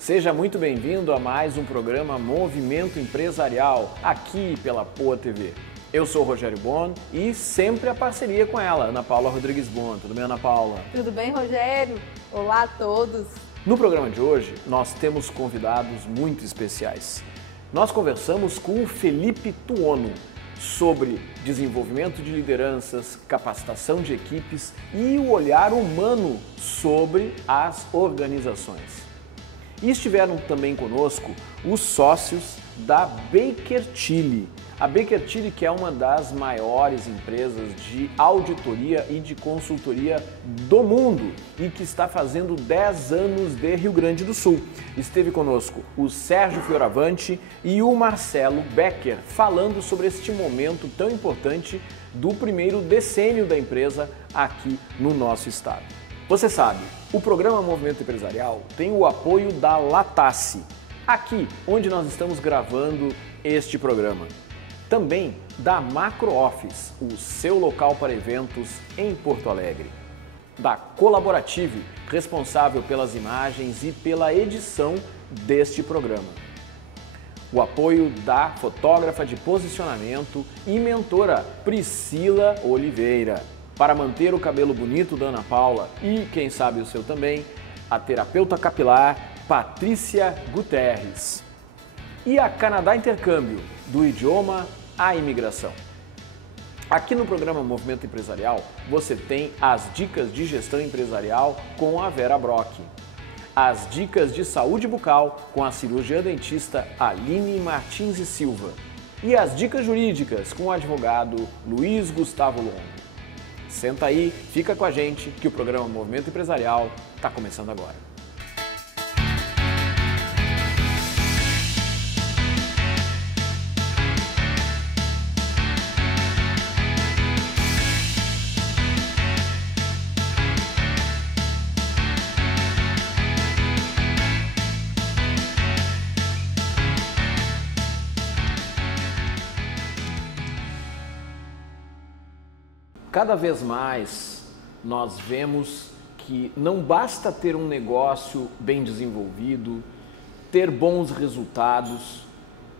Seja muito bem-vindo a mais um programa Movimento Empresarial, aqui pela Poa TV. Eu sou o Rogério Bon e sempre a parceria com ela, Ana Paula Rodrigues Bon. Tudo bem, Ana Paula? Tudo bem, Rogério? Olá a todos! No programa de hoje, nós temos convidados muito especiais. Nós conversamos com o Felipe Tuono sobre desenvolvimento de lideranças, capacitação de equipes e o olhar humano sobre as organizações. E estiveram também conosco os sócios da Baker Tilly. A Baker Tilly, que é uma das maiores empresas de auditoria e de consultoria do mundo e que está fazendo 10 anos de Rio Grande do Sul. Esteve conosco o Sérgio Fioravante e o Marcelo Becker, falando sobre este momento tão importante do primeiro decênio da empresa aqui no nosso estado. Você sabe, o programa Movimento Empresarial tem o apoio da Latace, aqui onde nós estamos gravando este programa. Também da Macro Office, o seu local para eventos em Porto Alegre. Da Colaborative, responsável pelas imagens e pela edição deste programa. O apoio da fotógrafa de posicionamento e mentora Priscila Oliveira. Para manter o cabelo bonito da Ana Paula e, quem sabe, o seu também, a terapeuta capilar Patrícia Guterres. E a Canadá Intercâmbio, do idioma à imigração. Aqui no programa Movimento Empresarial, você tem as dicas de gestão empresarial com a Vera Brock, as dicas de saúde bucal com a cirurgiã dentista Aline Martins e Silva e as dicas jurídicas com o advogado Luiz Gustavo Longo. Senta aí, fica com a gente que o programa Movimento Empresarial está começando agora. Cada vez mais nós vemos que não basta ter um negócio bem desenvolvido, ter bons resultados,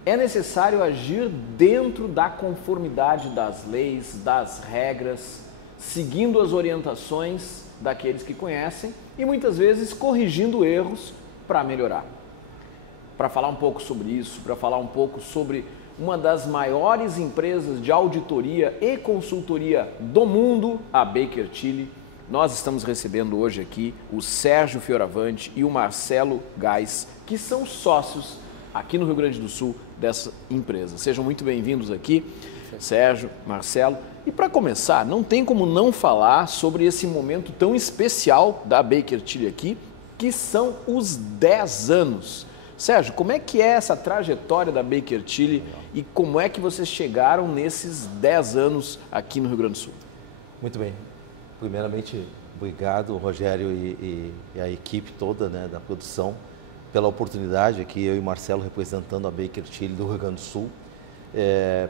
é necessário agir dentro da conformidade das leis, das regras, seguindo as orientações daqueles que conhecem e muitas vezes corrigindo erros para melhorar. Para falar um pouco sobre isso, para falar um pouco sobre uma das maiores empresas de auditoria e consultoria do mundo, a Baker Tilly. Nós estamos recebendo hoje aqui o Sérgio Fioravante e o Marcelo Gais, que são sócios aqui no Rio Grande do Sul dessa empresa. Sejam muito bem-vindos aqui, Sérgio, Marcelo. E para começar, não tem como não falar sobre esse momento tão especial da Baker Tilly aqui, que são os 10 anos. Sérgio, como é que é essa trajetória da Baker Tilly e como é que vocês chegaram nesses 10 anos aqui no Rio Grande do Sul? Muito bem. Primeiramente, obrigado, Rogério e a equipe toda, né, da produção, pela oportunidade aqui, eu e o Marcelo representando a Baker Tilly do Rio Grande do Sul.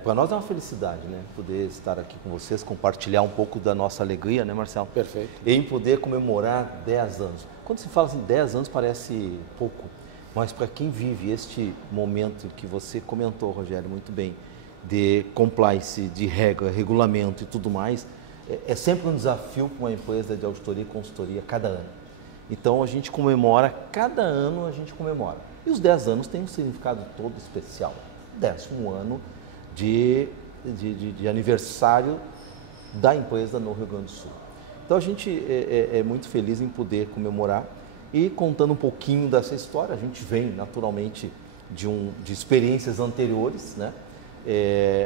Para nós é uma felicidade, né, poder estar aqui com vocês, compartilhar um pouco da nossa alegria, né, Marcelo? Perfeito. Em poder comemorar 10 anos. Quando se fala assim, 10 anos parece pouco. Mas para quem vive este momento que você comentou, Rogério, muito bem, de compliance, de regra, regulamento e tudo mais, é sempre um desafio para uma empresa de auditoria e consultoria cada ano. Então a gente comemora, cada ano a gente comemora. E os 10 anos têm um significado todo especial. 10º ano de aniversário da empresa no Rio Grande do Sul. Então a gente é muito feliz em poder comemorar. E contando um pouquinho dessa história, a gente vem naturalmente de experiências anteriores, né?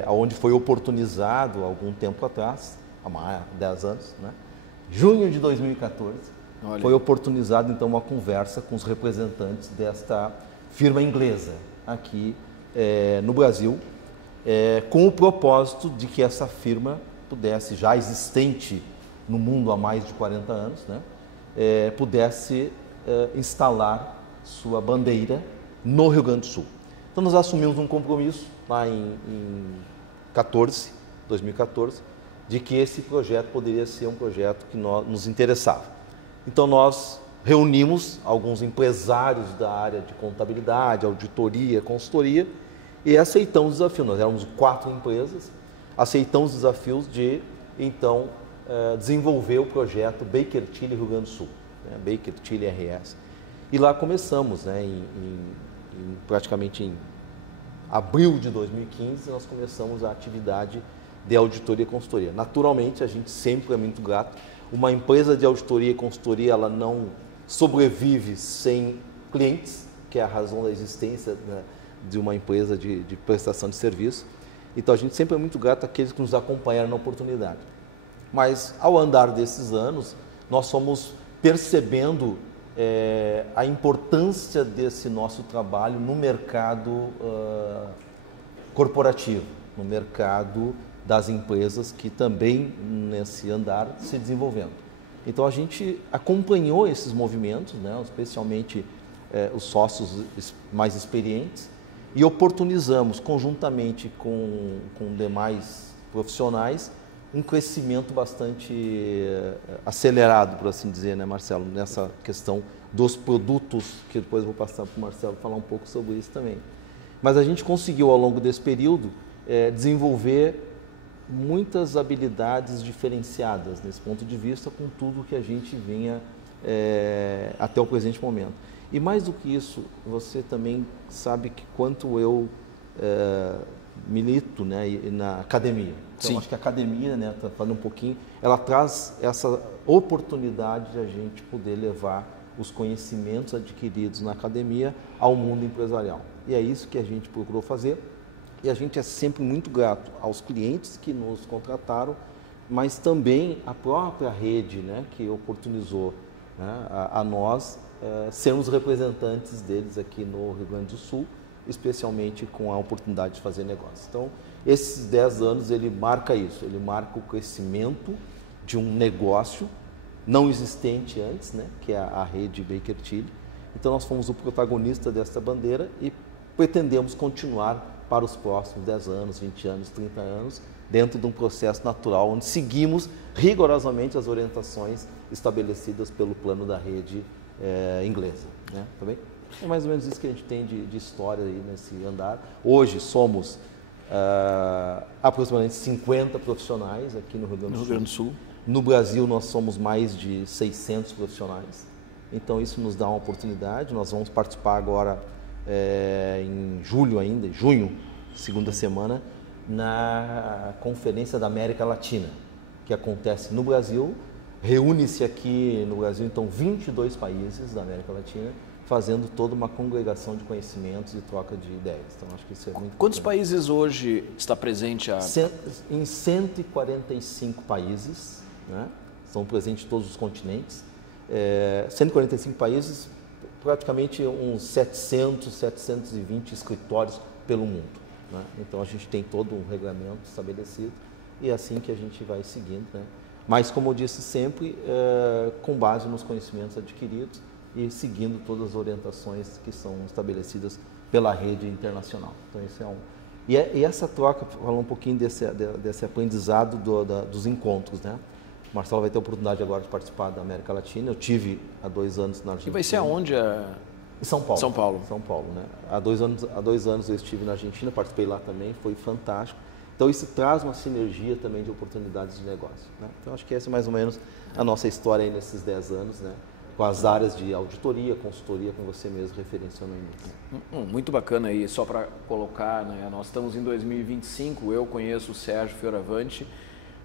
Onde foi oportunizado algum tempo atrás, há mais de 10 anos, né? Junho de 2014, foi oportunizado então uma conversa com os representantes desta firma inglesa aqui no Brasil, com o propósito de que essa firma pudesse, já existente no mundo há mais de 40 anos, né? Pudesse instalar sua bandeira no Rio Grande do Sul. Então nós assumimos um compromisso lá em 2014, de que esse projeto poderia ser um projeto que nos interessava. Então nós reunimos alguns empresários da área de contabilidade, auditoria, consultoria e aceitamos o desafio. Nós éramos 4 empresas, aceitamos os desafios de, então, desenvolver o projeto Baker Tilly Rio Grande do Sul, né? Baker Tilly RS. E lá começamos, né? Praticamente em abril de 2015, nós começamos a atividade de auditoria e consultoria. Naturalmente, a gente sempre é muito grato. Uma empresa de auditoria e consultoria, ela não sobrevive sem clientes, que é a razão da existência, né, de uma empresa de prestação de serviço. Então, a gente sempre é muito grato àqueles que nos acompanharam na oportunidade. Mas, ao andar desses anos, nós fomos percebendo a importância desse nosso trabalho no mercado corporativo, no mercado das empresas que também, nesse andar, se desenvolvendo. Então, a gente acompanhou esses movimentos, né, especialmente os sócios mais experientes, e oportunizamos, conjuntamente com demais profissionais, um crescimento bastante acelerado, por assim dizer, né, Marcelo, nessa questão dos produtos, que depois eu vou passar para o Marcelo falar um pouco sobre isso também. Mas a gente conseguiu, ao longo desse período, desenvolver muitas habilidades diferenciadas nesse ponto de vista com tudo que a gente vinha até o presente momento. E mais do que isso, você também sabe que quanto eu milito, né, na academia. Então, acho que a academia, né, falando um pouquinho, ela traz essa oportunidade de a gente poder levar os conhecimentos adquiridos na academia ao mundo empresarial. E é isso que a gente procurou fazer. E a gente é sempre muito grato aos clientes que nos contrataram, mas também à própria rede, né, que oportunizou, né, a nós sermos representantes deles aqui no Rio Grande do Sul, especialmente com a oportunidade de fazer negócio. Então, esses 10 anos, ele marca isso, ele marca o crescimento de um negócio não existente antes, né, que é a rede Baker Tilly. Então, nós fomos o protagonista dessa bandeira e pretendemos continuar para os próximos 10 anos, 20 anos, 30 anos, dentro de um processo natural, onde seguimos rigorosamente as orientações estabelecidas pelo plano da rede inglesa. Né? Tá bem? É mais ou menos isso que a gente tem de história aí nesse andar. Hoje somos aproximadamente 50 profissionais aqui no Rio Grande do Sul. No Brasil nós somos mais de 600 profissionais. Então isso nos dá uma oportunidade. Nós vamos participar agora em junho, segunda semana, na Conferência da América Latina, que acontece no Brasil. Reúne-se aqui no Brasil, então, 22 países da América Latina, fazendo toda uma congregação de conhecimentos e troca de ideias. Então, acho que isso é muito Quantos importante. países hoje está presente? Em 145 países, né? São presentes todos os continentes. 145 países, praticamente uns 700, 720 escritórios pelo mundo. Né? Então, a gente tem todo um regulamento estabelecido e é assim que a gente vai seguindo, né? Mas, como eu disse sempre, com base nos conhecimentos adquiridos e seguindo todas as orientações que são estabelecidas pela rede internacional. Então, isso é E essa troca, falar um pouquinho desse aprendizado dos encontros, né? O Marcelo vai ter a oportunidade agora de participar da América Latina. Eu tive há 2 anos na Argentina. E vai ser aonde? Em São Paulo. São Paulo. São Paulo, né? Há 2 anos eu estive na Argentina, participei lá também, foi fantástico. Então, isso traz uma sinergia também de oportunidades de negócio, né? Então, acho que essa é mais ou menos a nossa história aí nesses 10 anos, né? Com as áreas de auditoria, consultoria, como você mesmo referenciou no início. Muito bacana aí, só para colocar, né? Nós estamos em 2025, eu conheço o Sérgio Fioravante,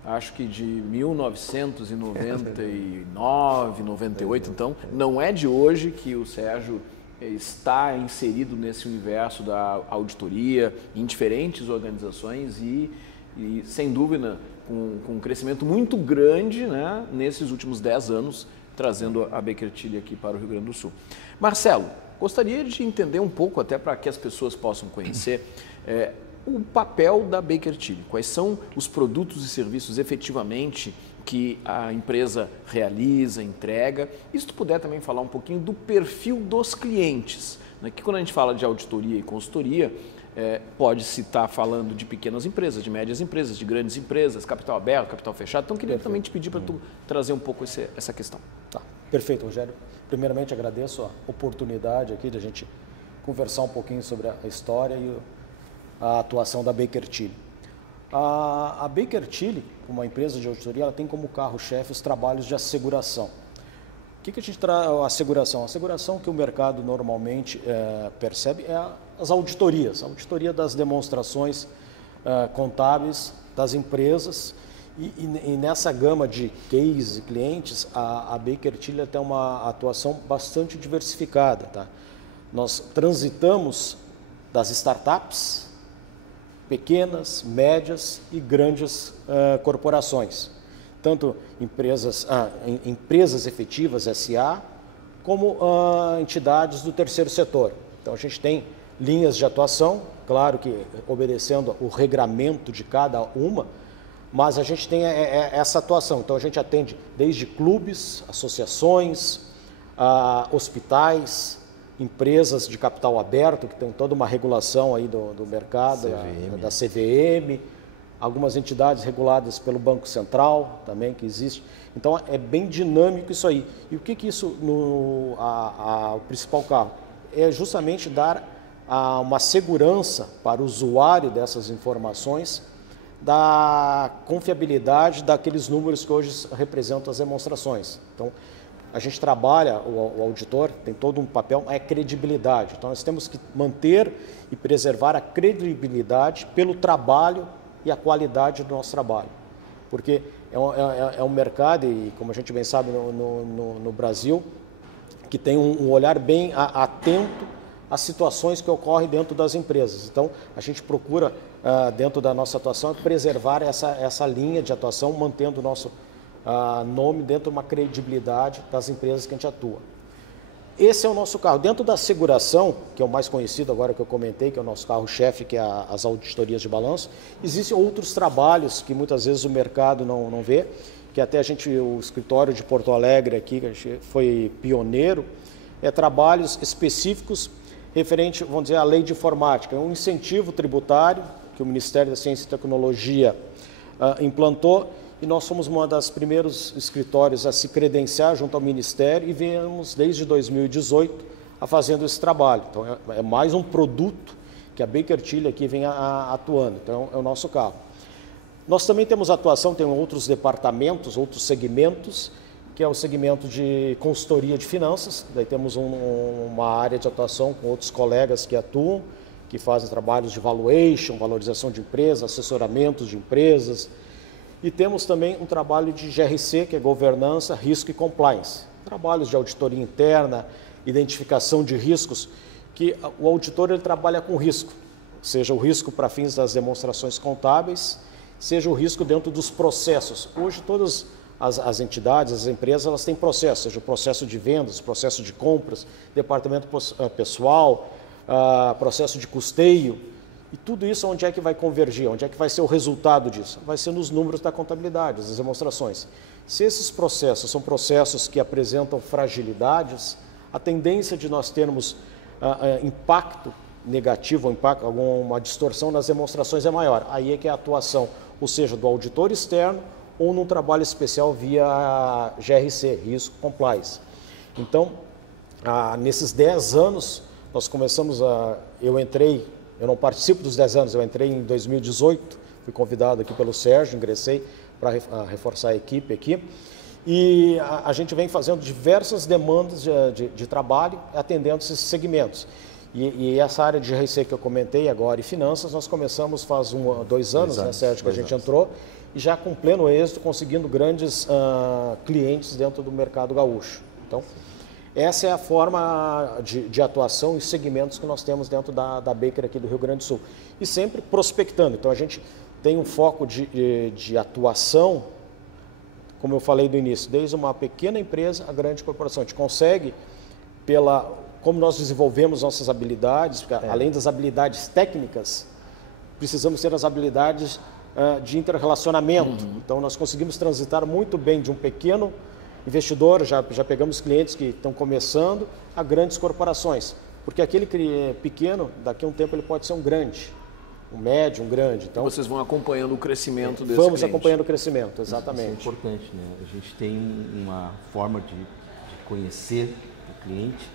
acho que de 1999, 98, então não é de hoje que o Sérgio está inserido nesse universo da auditoria em diferentes organizações e sem dúvida, com um crescimento muito grande, né, nesses últimos 10 anos, trazendo a Baker Tilly aqui para o Rio Grande do Sul. Marcelo, gostaria de entender um pouco, até para que as pessoas possam conhecer, o papel da Baker Tilly. Quais são os produtos e serviços efetivamente que a empresa realiza, entrega. E se tu puder também falar um pouquinho do perfil dos clientes, né? Que quando a gente fala de auditoria e consultoria, pode-se estar falando de pequenas empresas, de médias empresas, de grandes empresas, capital aberto, capital fechado. Então, queria também te pedir para tu trazer um pouco essa questão. Tá. Perfeito, Rogério. Primeiramente, agradeço a oportunidade aqui de a gente conversar um pouquinho sobre a história e a atuação da Baker Tilly. A Baker Tilly, uma empresa de auditoria, ela tem como carro-chefe os trabalhos de asseguração. O que a gente traz? A asseguração que o mercado normalmente percebe é as auditorias, a auditoria das demonstrações contábeis das empresas. E nessa gama de cases e clientes, a Baker Tilly tem uma atuação bastante diversificada. Tá? Nós transitamos das startups, pequenas, médias e grandes corporações. Tanto empresas efetivas, SA, como entidades do terceiro setor. Então a gente tem linhas de atuação, claro que obedecendo o regramento de cada uma, mas a gente tem essa atuação. Então a gente atende desde clubes, associações, hospitais, empresas de capital aberto, que tem toda uma regulação aí do mercado, da CVM, algumas entidades reguladas pelo Banco Central também, que existe. Então é bem dinâmico isso aí. E o que isso, o principal carro? É justamente dar uma segurança para o usuário dessas informações, da confiabilidade daqueles números que hoje representam as demonstrações. Então, a gente trabalha, o auditor tem todo um papel, é credibilidade. Então, nós temos que manter e preservar a credibilidade pelo trabalho e a qualidade do nosso trabalho. Porque é um mercado, e como a gente bem sabe no Brasil, que tem um olhar bem atento às situações que ocorrem dentro das empresas. Então, a gente procura, dentro da nossa atuação, preservar essa linha de atuação, mantendo o nosso nome dentro de uma credibilidade das empresas que a gente atua. Esse é o nosso carro. Dentro da seguração, que é o mais conhecido agora que eu comentei, que é o nosso carro-chefe, que é as auditorias de balanço, existem outros trabalhos que muitas vezes o mercado não vê, que até o escritório de Porto Alegre aqui, que a gente foi pioneiro, trabalhos específicos referente, vamos dizer, à lei de informática. É um incentivo tributário que o Ministério da Ciência e Tecnologia implantou, e nós somos uma das primeiros escritórios a se credenciar junto ao Ministério e viemos desde 2018 fazendo esse trabalho. Então é mais um produto que a Baker Tilly aqui vem atuando, então é o nosso carro. Nós também temos atuação, tem outros departamentos, outros segmentos, que é o segmento de consultoria de finanças. Daí temos uma área de atuação com outros colegas que atuam, que fazem trabalhos de valuation, valorização de empresas, assessoramentos de empresas. E temos também um trabalho de GRC, que é governança, risco e compliance. Trabalhos de auditoria interna, identificação de riscos, que o auditor ele trabalha com risco, seja o risco para fins das demonstrações contábeis, seja o risco dentro dos processos. Hoje todas as entidades, as empresas, elas têm processos, seja o processo de vendas, processo de compras, departamento pessoal, processo de custeio, e tudo isso onde é que vai convergir, onde é que vai ser o resultado disso? Vai ser nos números da contabilidade, das demonstrações. Se esses processos são processos que apresentam fragilidades, a tendência de nós termos impacto negativo, alguma distorção nas demonstrações é maior. Aí é que é a atuação, ou seja, do auditor externo, ou num trabalho especial via GRC, Risco Compliance. Então, nesses 10 anos, nós começamos eu não participo dos 10 anos, eu entrei em 2018, fui convidado aqui pelo Sérgio, ingressei para reforçar a equipe aqui, e a gente vem fazendo diversas demandas de trabalho, atendendo esses segmentos. E essa área de GRC que eu comentei agora e finanças, nós começamos faz 2 anos, né, Sérgio, que a gente entrou, e já com pleno êxito, conseguindo grandes clientes dentro do mercado gaúcho. Então, essa é a forma de atuação e segmentos que nós temos dentro da Baker aqui do Rio Grande do Sul. E sempre prospectando. Então, a gente tem um foco de atuação, como eu falei do início, desde uma pequena empresa a grande corporação. A gente consegue, como nós desenvolvemos nossas habilidades, além das habilidades técnicas, precisamos ter as habilidades de interrelacionamento. Então, nós conseguimos transitar muito bem de um pequeno investidor, já pegamos clientes que estão começando, a grandes corporações. Porque aquele pequeno, daqui a um tempo, ele pode ser um grande, um médio, um grande. Então, vocês vão acompanhando o crescimento desse Vamos cliente. acompanhando o crescimento, exatamente. Isso é importante, né? A gente tem uma forma de conhecer o cliente,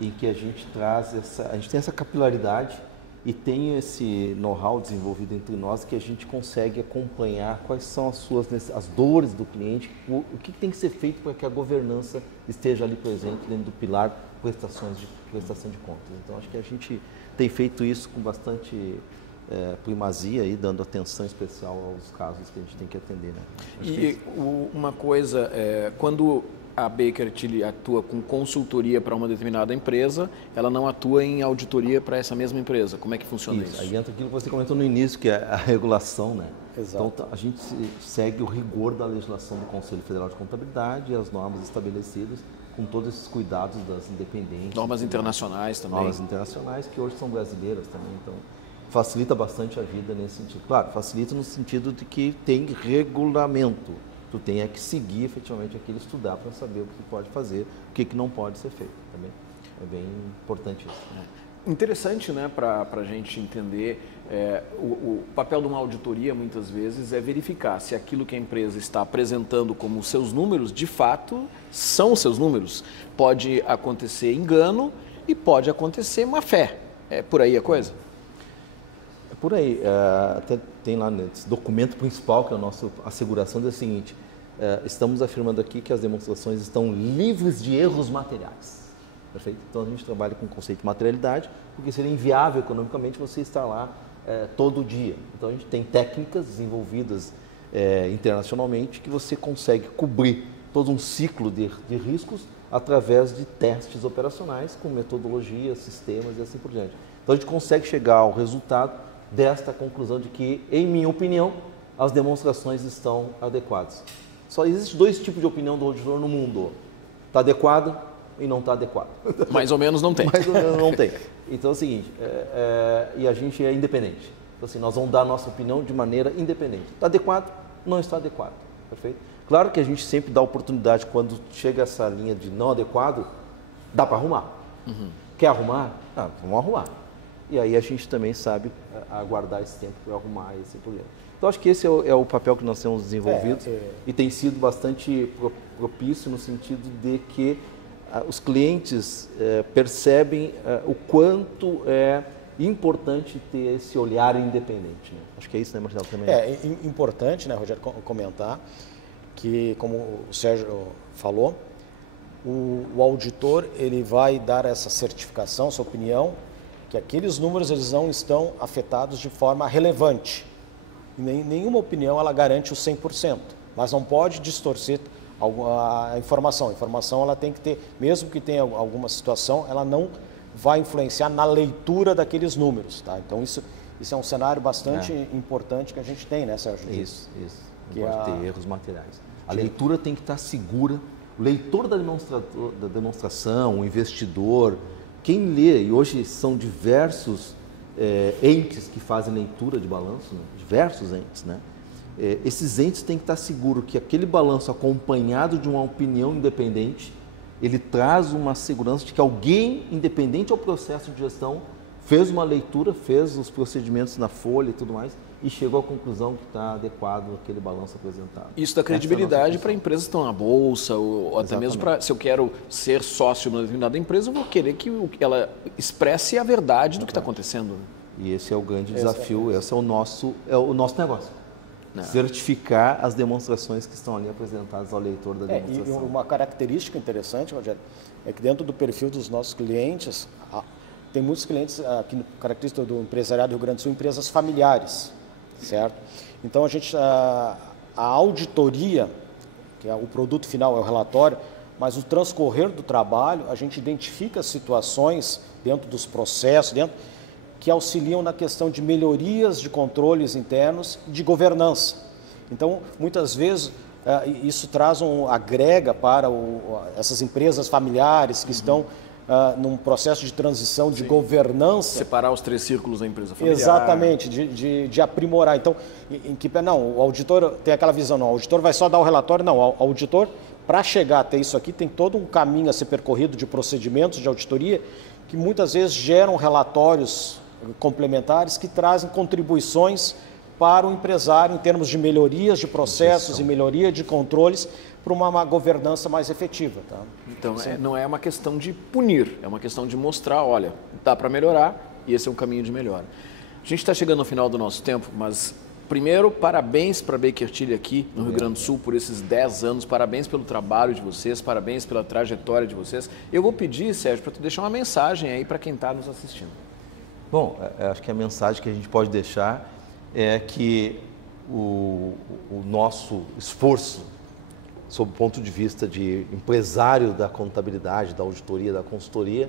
em que a gente a gente tem essa capilaridade e tem esse know-how desenvolvido entre nós que a gente consegue acompanhar quais são as dores do cliente, o que tem que ser feito para que a governança esteja ali presente dentro do pilar prestação de contas. Então, acho que a gente tem feito isso com bastante primazia e dando atenção especial aos casos que a gente tem que atender. Né? Uma coisa, quando a Baker Tilly atua com consultoria para uma determinada empresa, ela não atua em auditoria para essa mesma empresa. Como é que funciona isso? Aí entra aquilo que você comentou no início, que é a regulação, né? Exato. Então, a gente segue o rigor da legislação do Conselho Federal de Contabilidade e as normas estabelecidas com todos esses cuidados das independentes. Normas internacionais também. Normas internacionais que hoje são brasileiras também, então facilita bastante a vida nesse sentido. Claro, facilita no sentido de que tem regulamento. Tu tem que seguir efetivamente aquilo, estudar para saber o que pode fazer, o que não pode ser feito também. É bem importante isso. Interessante, né, para a gente entender, o papel de uma auditoria muitas vezes é verificar se aquilo que a empresa está apresentando como seus números, de fato, são os seus números. Pode acontecer engano e pode acontecer má fé. É por aí a coisa? É por aí. Até tem lá nesse documento principal, que é a nossa asseguração, diz o seguinte: estamos afirmando aqui que as demonstrações estão livres de erros materiais. Perfeito? Então a gente trabalha com o conceito de materialidade, porque seria inviável economicamente você estar lá todo dia. Então a gente tem técnicas desenvolvidas internacionalmente que você consegue cobrir todo um ciclo de riscos através de testes operacionais com metodologias, sistemas e assim por diante. Então a gente consegue chegar ao resultado desta conclusão de que, em minha opinião, as demonstrações estão adequadas. Só existe dois tipos de opinião do auditor no mundo: está adequado e não está adequado. Mais ou menos não tem. Mais ou menos não tem. Então é o seguinte, e a gente é independente. Então assim, nós vamos dar a nossa opinião de maneira independente. Está adequado? Não está adequado. Perfeito? Claro que a gente sempre dá oportunidade, quando chega essa linha de não adequado, dá para arrumar. Uhum. Quer arrumar? Vamos arrumar. E aí a gente também sabe aguardar esse tempo para arrumar esse problema. Então acho que esse é o papel que nós temos desenvolvido e tem sido bastante propício no sentido de que os clientes percebem o quanto é importante ter esse olhar independente. Né? Acho que é isso, né, Marcelo? Também. É importante, né, Rogério, comentar que, como o Sérgio falou, o auditor ele vai dar essa certificação, essa opinião, que aqueles números eles não estão afetados de forma relevante. Nenhuma opinião ela garante o 100%, mas não pode distorcer a informação. A informação ela tem que ter, mesmo que tenha alguma situação, ela não vai influenciar na leitura daqueles números. Tá? Então isso é um cenário bastante importante que a gente tem, né, Sérgio? Isso. Não pode ter erros materiais. A leitura tem que estar segura. O leitor da demonstração, o investidor, quem lê, e hoje são diversos entes que fazem leitura de balanço, né? Diversos entes, né? Esses entes têm que estar seguros que aquele balanço acompanhado de uma opinião independente, ele traz uma segurança de que alguém, independente ao processo de gestão, fez uma leitura, fez os procedimentos na folha e tudo mais, e chegou à conclusão que está adequado aquele balanço apresentado. Isso dá credibilidade para empresas que estão na bolsa, ou até mesmo para, se eu quero ser sócio de uma determinada empresa, eu vou querer que ela expresse a verdade do que está acontecendo. E esse é o grande desafio, esse é o nosso negócio. Certificar as demonstrações que estão ali apresentadas ao leitor da demonstração. E uma característica interessante, Rogério, é que dentro do perfil dos nossos clientes, tem muitos clientes, aqui característica do empresariado do Rio Grande do Sul, empresas familiares, certo? Então a auditoria, que é o produto final, é o relatório, mas o transcorrer do trabalho, a gente identifica situações dentro dos processos, que auxiliam na questão de melhorias de controles internos e de governança. Então, muitas vezes, isso agrega para essas empresas familiares que estão num processo de transição de governança. Separar os 3 círculos da empresa familiar. Exatamente, de aprimorar. Então, o auditor tem aquela visão, não, o auditor vai só dar o relatório, não, o auditor, para chegar até isso aqui, tem todo um caminho a ser percorrido de procedimentos de auditoria que muitas vezes geram relatórios complementares que trazem contribuições para o empresário em termos de melhorias de processos e melhoria de controles para uma governança mais efetiva. Tá? Então, não é uma questão de punir, é uma questão de mostrar, olha, dá para melhorar e esse é um caminho de melhora. A gente está chegando ao final do nosso tempo, mas primeiro, parabéns para a Baker Tilly aqui no Rio Grande do Sul por esses 10 anos, parabéns pelo trabalho de vocês, parabéns pela trajetória de vocês. Eu vou pedir, Sérgio, para tu deixar uma mensagem aí para quem está nos assistindo. Bom, acho que a mensagem que a gente pode deixar é que o nosso esforço, sob o ponto de vista de empresário da contabilidade, da auditoria, da consultoria,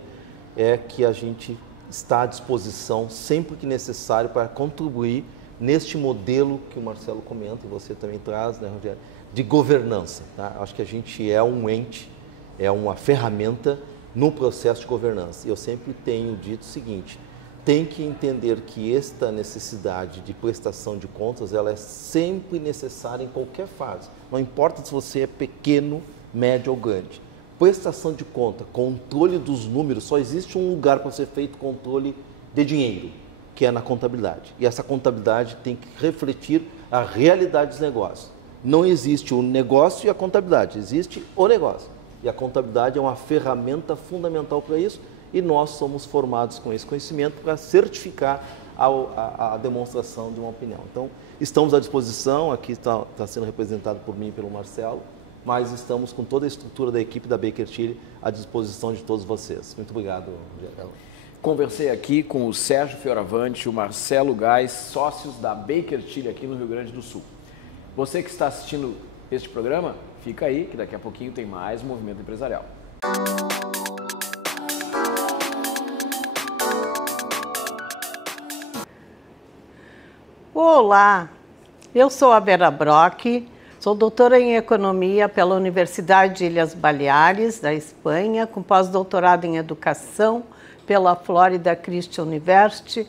é que a gente está à disposição sempre que necessário para contribuir neste modelo que o Marcelo comenta e você também traz, né, Rogério, de governança. Tá? Acho que a gente é um ente, é uma ferramenta no processo de governança. E eu sempre tenho dito o seguinte, tem que entender que esta necessidade de prestação de contas, ela é sempre necessária em qualquer fase. Não importa se você é pequeno, médio ou grande. Prestação de conta, controle dos números, só existe um lugar para ser feito controle de dinheiro, que é na contabilidade. E essa contabilidade tem que refletir a realidade dos negócios. Não existe o negócio e a contabilidade, existe o negócio. E a contabilidade é uma ferramenta fundamental para isso e nós somos formados com esse conhecimento para certificar a demonstração de uma opinião. Então, estamos à disposição, aqui está sendo representado por mim e pelo Marcelo, mas estamos com toda a estrutura da equipe da Baker Tilly à disposição de todos vocês. Muito obrigado, Rogério. Conversei aqui com o Sérgio Fioravante e o Marcelo Gás, sócios da Baker Tilly aqui no Rio Grande do Sul. Você que está assistindo este programa, fica aí que daqui a pouquinho tem mais Movimento Empresarial. Olá, eu sou a Vera Brock, sou doutora em Economia pela Universidade de Ilhas Baleares, da Espanha, com pós-doutorado em Educação pela Florida Christian University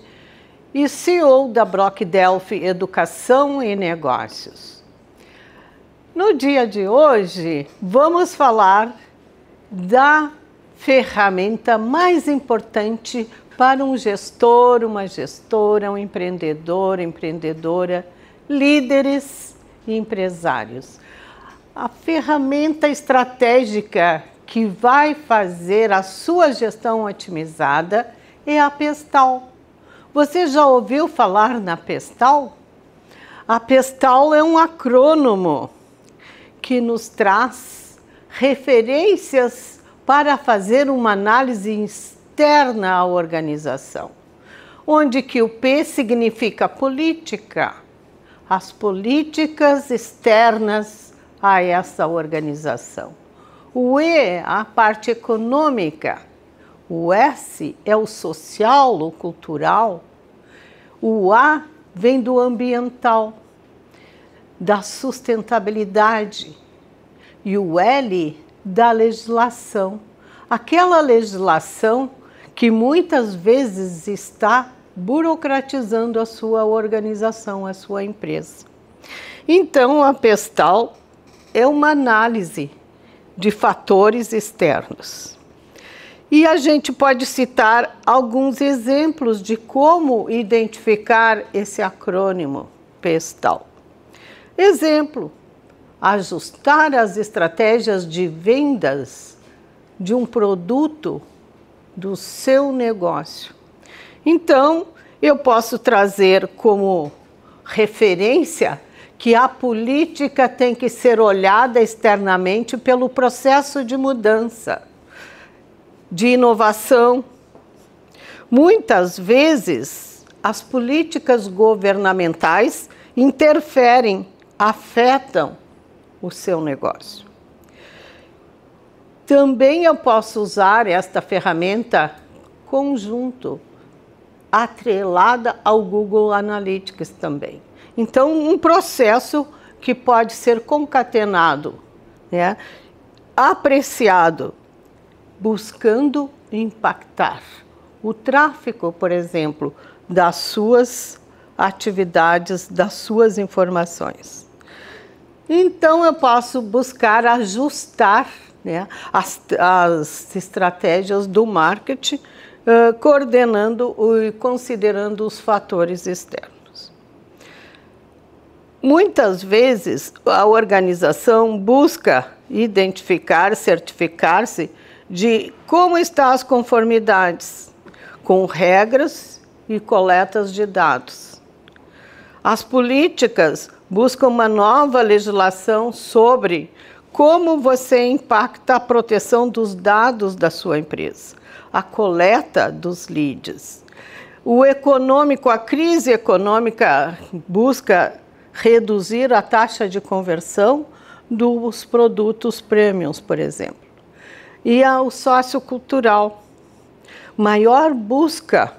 e CEO da Brock Delphi Educação e Negócios. No dia de hoje, vamos falar da ferramenta mais importante para um gestor, uma gestora, um empreendedor, empreendedora, líderes e empresários. A ferramenta estratégica que vai fazer a sua gestão otimizada é a Pestal. Você já ouviu falar na Pestal? A Pestal é um acrônimo que nos traz referências para fazer uma análise externa à organização, onde que o P significa política, as políticas externas a essa organização. O E, a parte econômica, o S é o social, o cultural, o A vem do ambiental, da sustentabilidade e o L da legislação, aquela legislação que muitas vezes está burocratizando a sua organização, a sua empresa. Então, a Pestal é uma análise de fatores externos. E a gente pode citar alguns exemplos de como identificar esse acrônimo Pestal. Exemplo, ajustar as estratégias de vendas de um produto do seu negócio. Então, eu posso trazer como referência que a política tem que ser olhada externamente pelo processo de mudança, de inovação. Muitas vezes, as políticas governamentais interferem, afetam o seu negócio. Também eu posso usar esta ferramenta conjunto, atrelada ao Google Analytics também. Então, um processo que pode ser concatenado, né, apreciado, buscando impactar o tráfego, por exemplo, das suas atividades, das suas informações. Então, eu posso buscar ajustar, né, as estratégias do marketing, coordenando e considerando os fatores externos. muitas vezes a organização busca identificar, certificar-se de como estão as conformidades com regras e coletas de dados. As políticas buscam uma nova legislação sobre como você impacta a proteção dos dados da sua empresa, a coleta dos leads. O econômico, a crise econômica busca reduzir a taxa de conversão dos produtos premiums, por exemplo. E o sociocultural, maior busca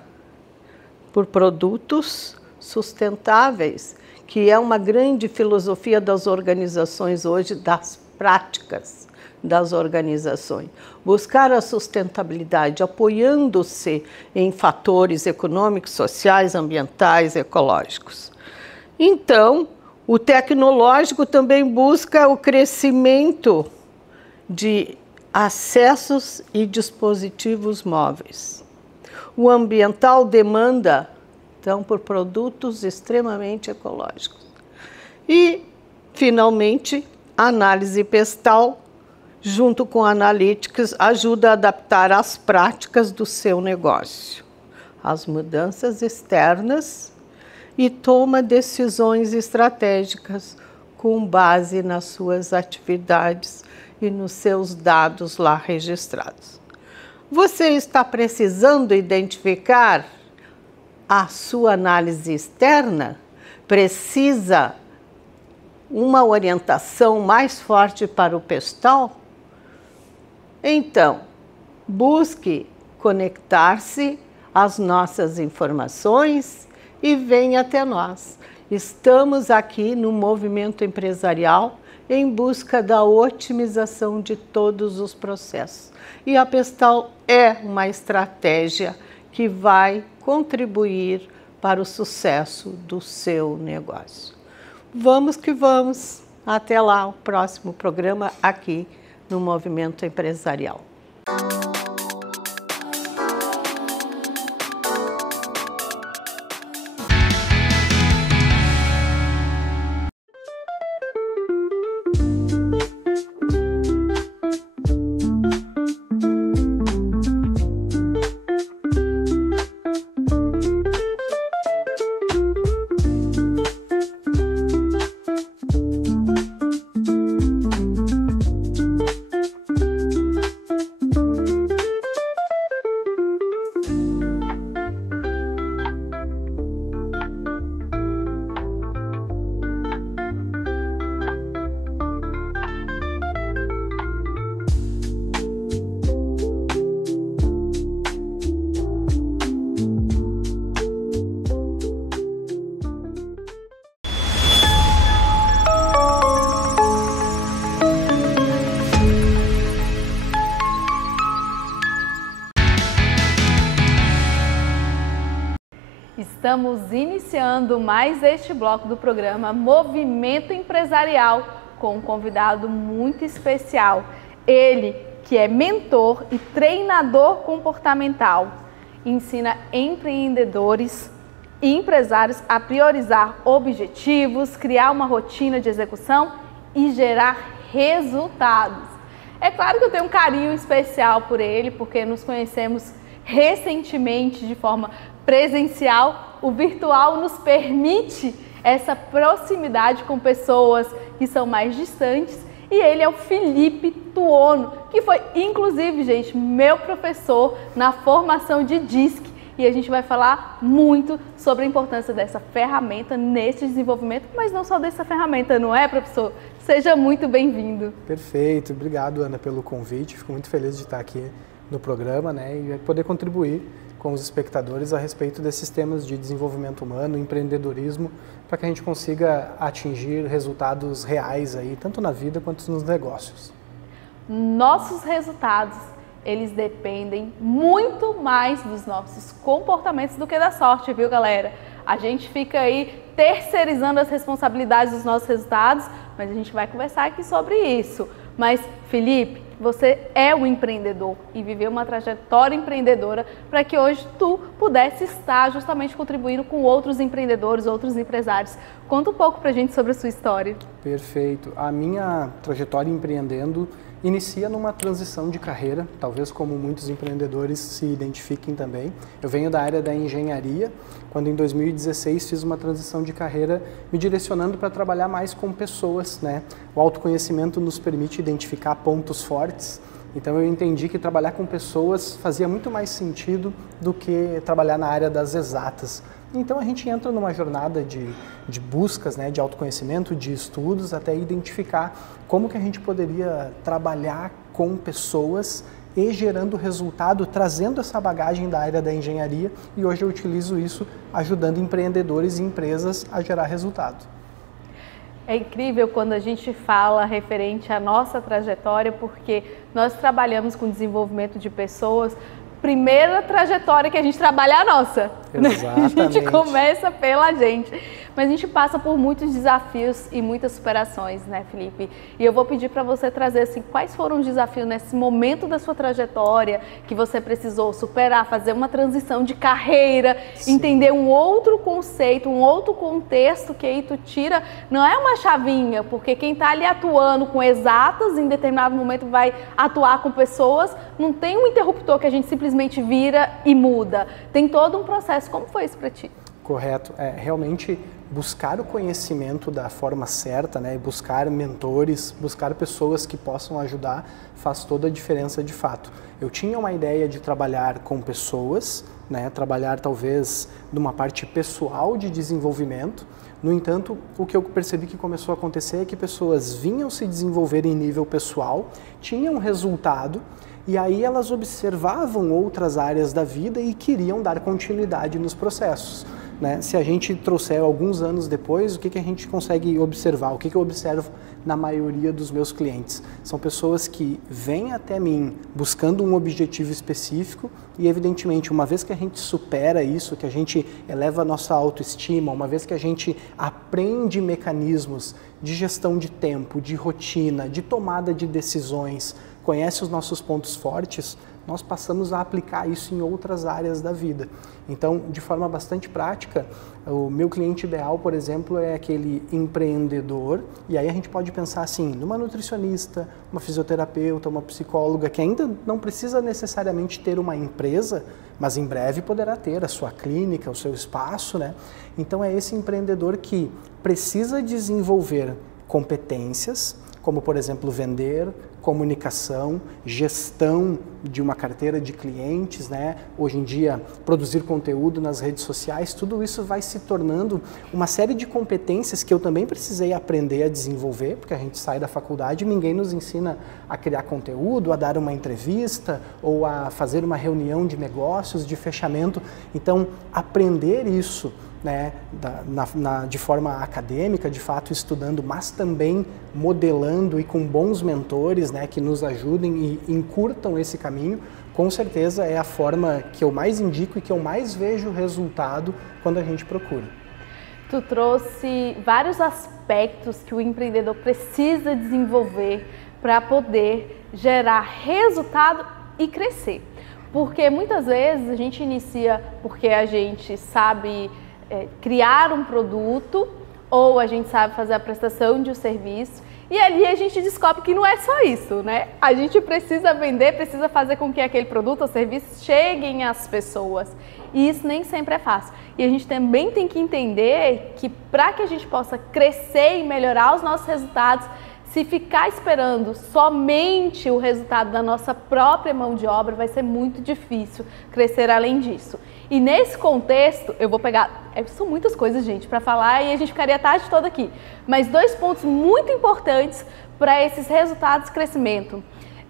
por produtos sustentáveis, que é uma grande filosofia das organizações hoje, das práticas das organizações. Buscar a sustentabilidade, apoiando-se em fatores econômicos, sociais, ambientais, ecológicos. Então, o tecnológico também busca o crescimento de acessos e dispositivos móveis. O ambiental demanda, então, por produtos extremamente ecológicos. E, finalmente, a análise pestal, junto com a Analytics, ajuda a adaptar as práticas do seu negócio, as mudanças externas e toma decisões estratégicas com base nas suas atividades e nos seus dados lá registrados. Você está precisando identificar a sua análise externa? Precisa uma orientação mais forte para o pestal? Então, busque conectar-se às nossas informações e venha até nós. Estamos aqui no movimento empresarial em busca da otimização de todos os processos. E a Pestal é uma estratégia que vai contribuir para o sucesso do seu negócio. Vamos que vamos. Até lá, o próximo programa aqui no Movimento Empresarial. Estamos iniciando mais este bloco do programa Movimento Empresarial com um convidado muito especial. Ele, que é mentor e treinador comportamental, ensina empreendedores e empresários a priorizar objetivos, criar uma rotina de execução e gerar resultados. É claro que eu tenho um carinho especial por ele, porque nos conhecemos recentemente de forma presencial. O virtual nos permite essa proximidade com pessoas que são mais distantes. E ele é o Felipe Tuono, que foi, inclusive, gente, meu professor na formação de DISC. E a gente vai falar muito sobre a importância dessa ferramenta nesse desenvolvimento, mas não só dessa ferramenta, não é, professor? Seja muito bem-vindo. Perfeito, obrigado, Ana, pelo convite. Fico muito feliz de estar aqui no programa, né, e poder contribuir com os espectadores a respeito desses temas de desenvolvimento humano, empreendedorismo, para que a gente consiga atingir resultados reais aí, tanto na vida quanto nos negócios. Nossos resultados, eles dependem muito mais dos nossos comportamentos do que da sorte, viu, galera? A gente fica aí terceirizando as responsabilidades dos nossos resultados, mas a gente vai conversar aqui sobre isso. Mas, Felipe, que você é um empreendedor e viveu uma trajetória empreendedora para que hoje tu pudesse estar justamente contribuindo com outros empreendedores, outros empresários. Conta um pouco pra gente sobre a sua história. Perfeito. A minha trajetória empreendendo inicia numa transição de carreira, talvez como muitos empreendedores se identifiquem também. Eu venho da área da engenharia, quando em 2016 fiz uma transição de carreira me direcionando para trabalhar mais com pessoas, né? O autoconhecimento nos permite identificar pontos fortes, então eu entendi que trabalhar com pessoas fazia muito mais sentido do que trabalhar na área das exatas. Então a gente entra numa jornada de buscas, né, de autoconhecimento, de estudos, até identificar como que a gente poderia trabalhar com pessoas e gerando resultado, trazendo essa bagagem da área da engenharia, e hoje eu utilizo isso ajudando empreendedores e empresas a gerar resultado. É incrível quando a gente fala referente à nossa trajetória, porque nós trabalhamos com desenvolvimento de pessoas. Primeira trajetória que a gente trabalha é a nossa. Exatamente. A gente começa pela gente. Mas a gente passa por muitos desafios e muitas superações, né, Felipe? E eu vou pedir para você trazer assim, quais foram os desafios nesse momento da sua trajetória que você precisou superar, fazer uma transição de carreira, sim, entender um outro conceito, um outro contexto que aí tu tira, não é uma chavinha, porque quem está ali atuando com exatas em determinado momento vai atuar com pessoas, não tem um interruptor que a gente simplesmente vira e muda. Tem todo um processo. Como foi isso para ti? Correto. Realmente buscar o conhecimento da forma certa, né, buscar mentores, buscar pessoas que possam ajudar, faz toda a diferença de fato. Eu tinha uma ideia de trabalhar com pessoas, né, trabalhar talvez numa parte pessoal de desenvolvimento. No entanto, o que eu percebi que começou a acontecer é que pessoas vinham se desenvolver em nível pessoal, tinham resultado, e aí elas observavam outras áreas da vida e queriam dar continuidade nos processos. Né? Se a gente trouxer alguns anos depois, o que a gente consegue observar? O que eu observo na maioria dos meus clientes? São pessoas que vêm até mim buscando um objetivo específico e, evidentemente, uma vez que a gente supera isso, que a gente eleva a nossa autoestima, uma vez que a gente aprende mecanismos de gestão de tempo, de rotina, de tomada de decisões, conhece os nossos pontos fortes, nós passamos a aplicar isso em outras áreas da vida. Então, de forma bastante prática, o meu cliente ideal, por exemplo, é aquele empreendedor, e aí a gente pode pensar assim, numa nutricionista, uma fisioterapeuta, uma psicóloga, que ainda não precisa necessariamente ter uma empresa, mas em breve poderá ter a sua clínica, o seu espaço, né? Então, é esse empreendedor que precisa desenvolver competências, como, por exemplo, vender, comunicação, gestão de uma carteira de clientes, né? Hoje em dia, produzir conteúdo nas redes sociais, tudo isso vai se tornando uma série de competências que eu também precisei aprender a desenvolver, porque a gente sai da faculdade e ninguém nos ensina a criar conteúdo, a dar uma entrevista ou a fazer uma reunião de negócios, de fechamento. Então, aprender isso, né, de forma acadêmica, de fato estudando, mas também modelando e com bons mentores, né, que nos ajudem e encurtam esse caminho, com certeza é a forma que eu mais indico e que eu mais vejo resultado quando a gente procura. Tu trouxe vários aspectos que o empreendedor precisa desenvolver para poder gerar resultado e crescer. Porque muitas vezes a gente inicia porque a gente sabe criar um produto ou a gente sabe fazer a prestação de um serviço e ali a gente descobre que não é só isso, né? A gente precisa vender, precisa fazer com que aquele produto ou serviço cheguem às pessoas e isso nem sempre é fácil. E a gente também tem que entender que para que a gente possa crescer e melhorar os nossos resultados, se ficar esperando somente o resultado da nossa própria mão de obra, vai ser muito difícil crescer além disso. E nesse contexto, eu vou pegar, são muitas coisas, gente, para falar e a gente ficaria a tarde toda aqui. Mas 2 pontos muito importantes para esses resultados de crescimento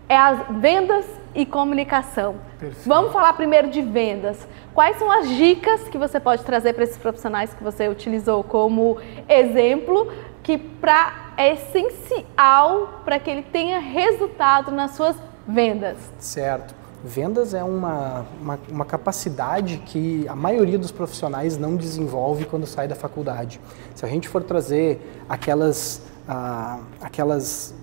é as vendas e comunicação. Perfeito. Vamos falar primeiro de vendas. Quais são as dicas que você pode trazer para esses profissionais que você utilizou como exemplo, que é essencial para que ele tenha resultado nas suas vendas? Certo. Vendas é uma capacidade que a maioria dos profissionais não desenvolve quando sai da faculdade. Se a gente for trazer aquelas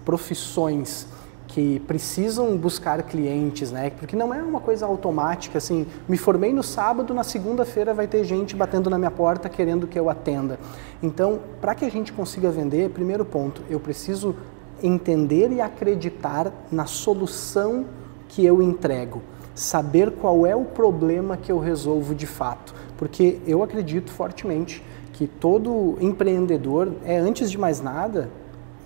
profissões que precisam buscar clientes, né? Porque não é uma coisa automática, assim, me formei no sábado, na segunda-feira vai ter gente batendo na minha porta querendo que eu atenda. Então, para que a gente consiga vender, primeiro ponto, eu preciso entender e acreditar na solução que eu entrego, saber qual é o problema que eu resolvo de fato, porque eu acredito fortemente que todo empreendedor é, antes de mais nada,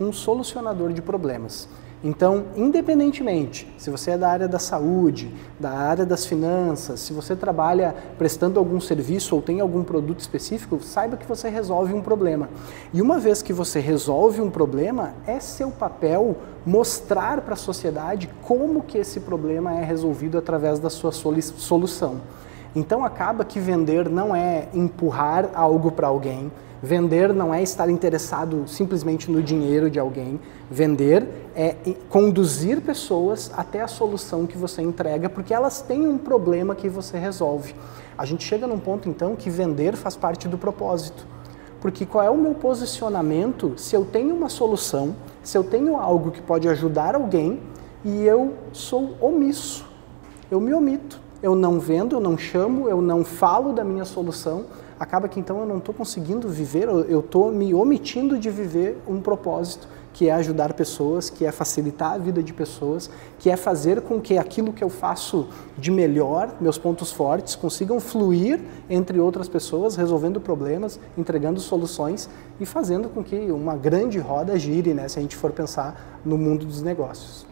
um solucionador de problemas. Então, independentemente, se você é da área da saúde, da área das finanças, se você trabalha prestando algum serviço ou tem algum produto específico, saiba que você resolve um problema. E uma vez que você resolve um problema, é seu papel mostrar para a sociedade como que esse problema é resolvido através da sua solução. Então, acaba que vender não é empurrar algo para alguém, vender não é estar interessado simplesmente no dinheiro de alguém. Vender é conduzir pessoas até a solução que você entrega, porque elas têm um problema que você resolve. A gente chega num ponto, então, que vender faz parte do propósito. Porque qual é o meu posicionamento se eu tenho uma solução, se eu tenho algo que pode ajudar alguém e eu sou omisso, eu me omito. Eu não vendo, eu não chamo, eu não falo da minha solução, acaba que então eu não estou conseguindo viver, eu estou me omitindo de viver um propósito, que é ajudar pessoas, que é facilitar a vida de pessoas, que é fazer com que aquilo que eu faço de melhor, meus pontos fortes, consigam fluir entre outras pessoas, resolvendo problemas, entregando soluções e fazendo com que uma grande roda gire, né, se a gente for pensar no mundo dos negócios.